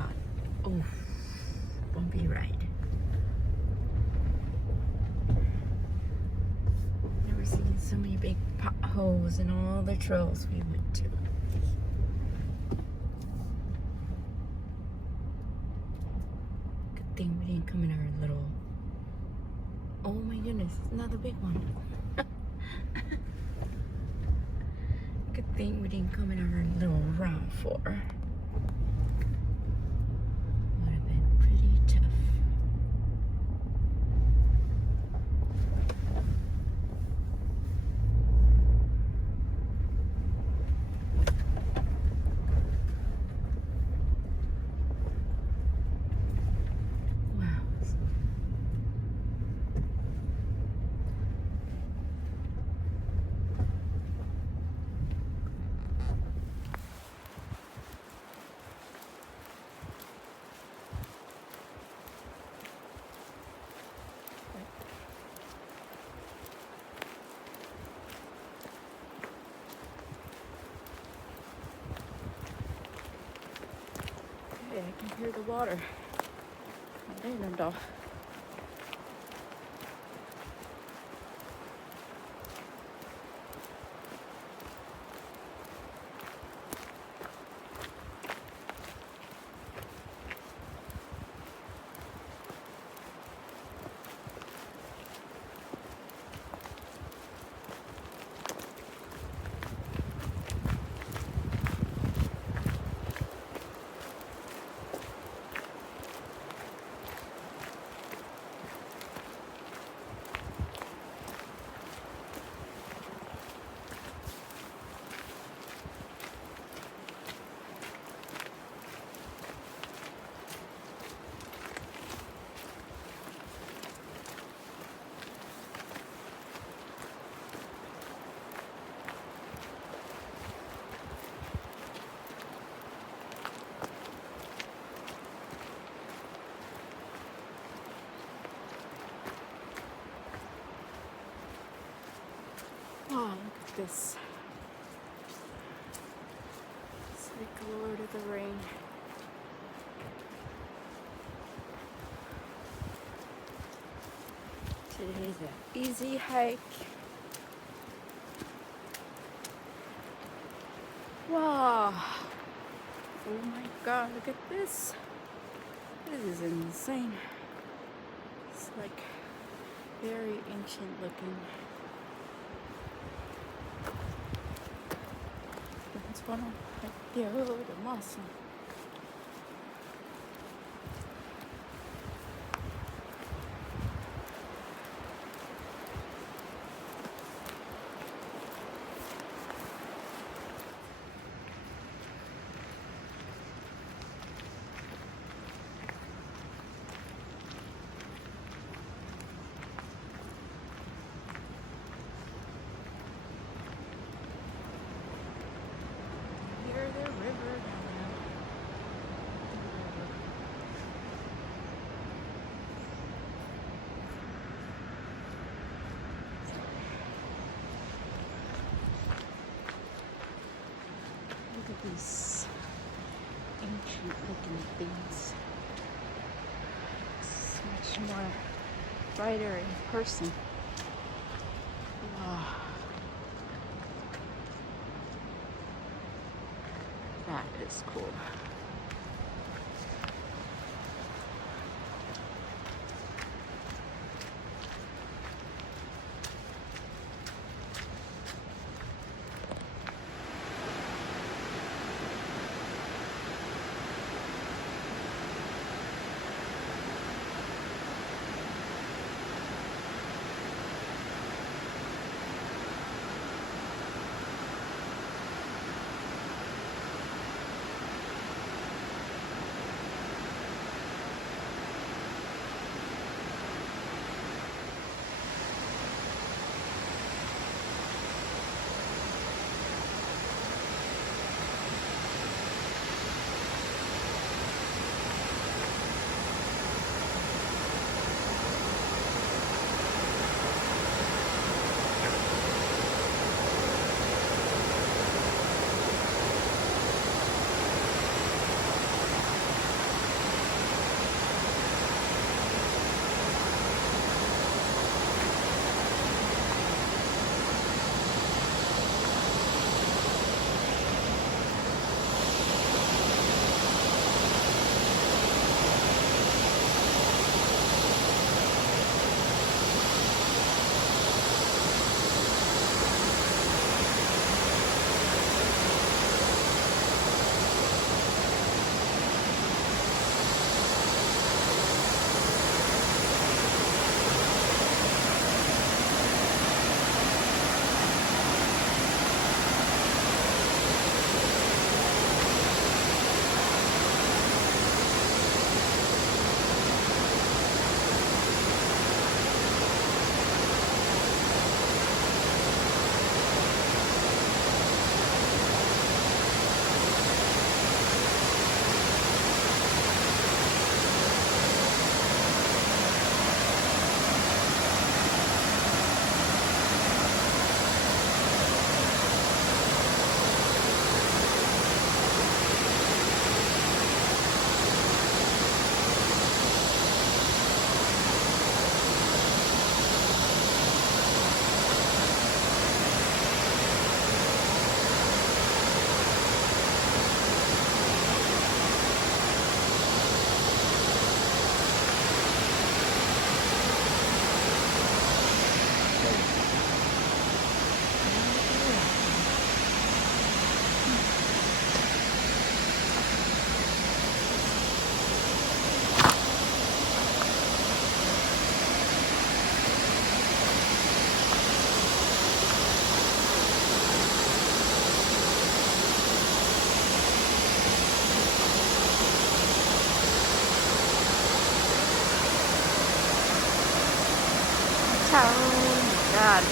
god. Oh, bumpy ride. Never seen so many big potholes in all the trails we went to. Good thing we didn't come in our little... Oh my goodness, another big one. Good thing we didn't come in our little RAV4. Would have been pretty tough. Wow. Okay, I can hear the water. Nederland. Oh, look at this. It's like Lord of the Rain. Today's an easy hike. Wow. Oh my god, look at this. This is insane. It's like very ancient looking. It's one of the old muscle. Look at these ancient looking things. It's much more brighter in person. Wow. That is cool. town. Oh my God.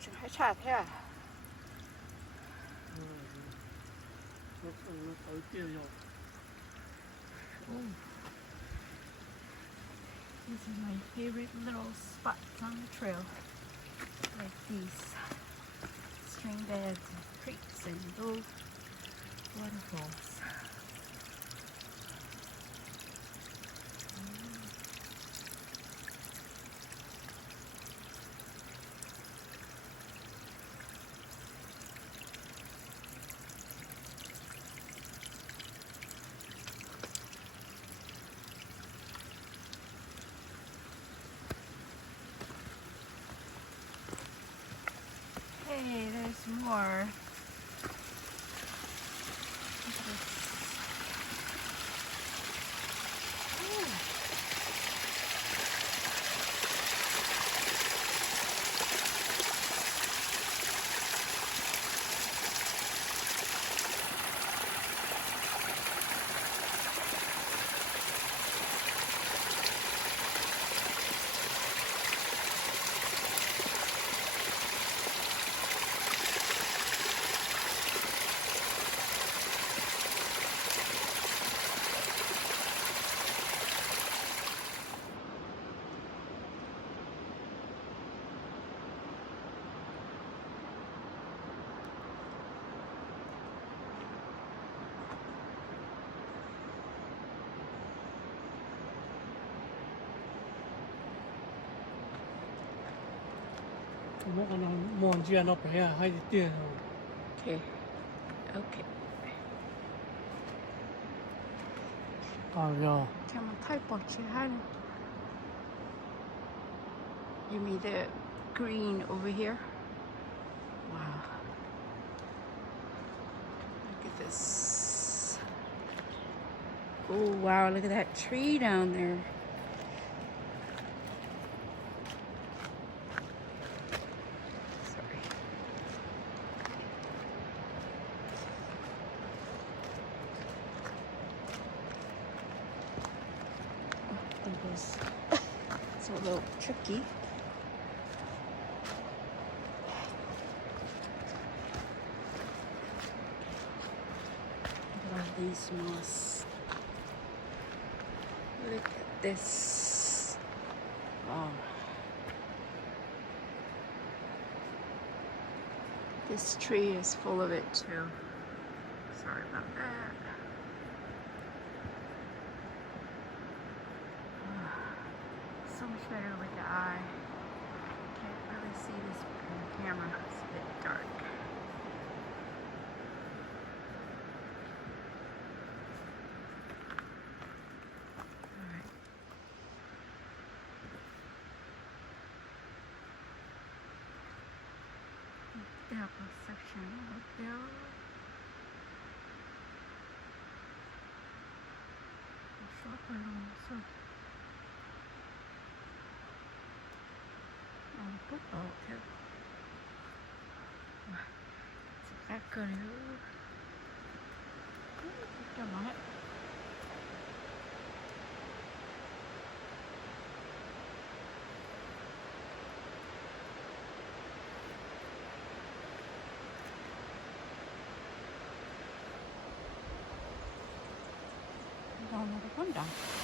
지금 하차해야. This is my favorite little spots on the trail, like these stream beds and creeks and those waterfalls. Hey, there's more. Look at this. Ooh. Okay. Okay. Can I type what you had? You mean the green over here? Wow. Look at this. Oh wow, look at that tree down there. Sorry. It was it's a little tricky. Look at these moss. Look at this. Wow. This tree is full of it too. Sorry about that. So much better with the eye. Can't really see this in the camera. It's a bit dark. Alright. The apple section right there. So football too. It's that good. Come on it. Another one down.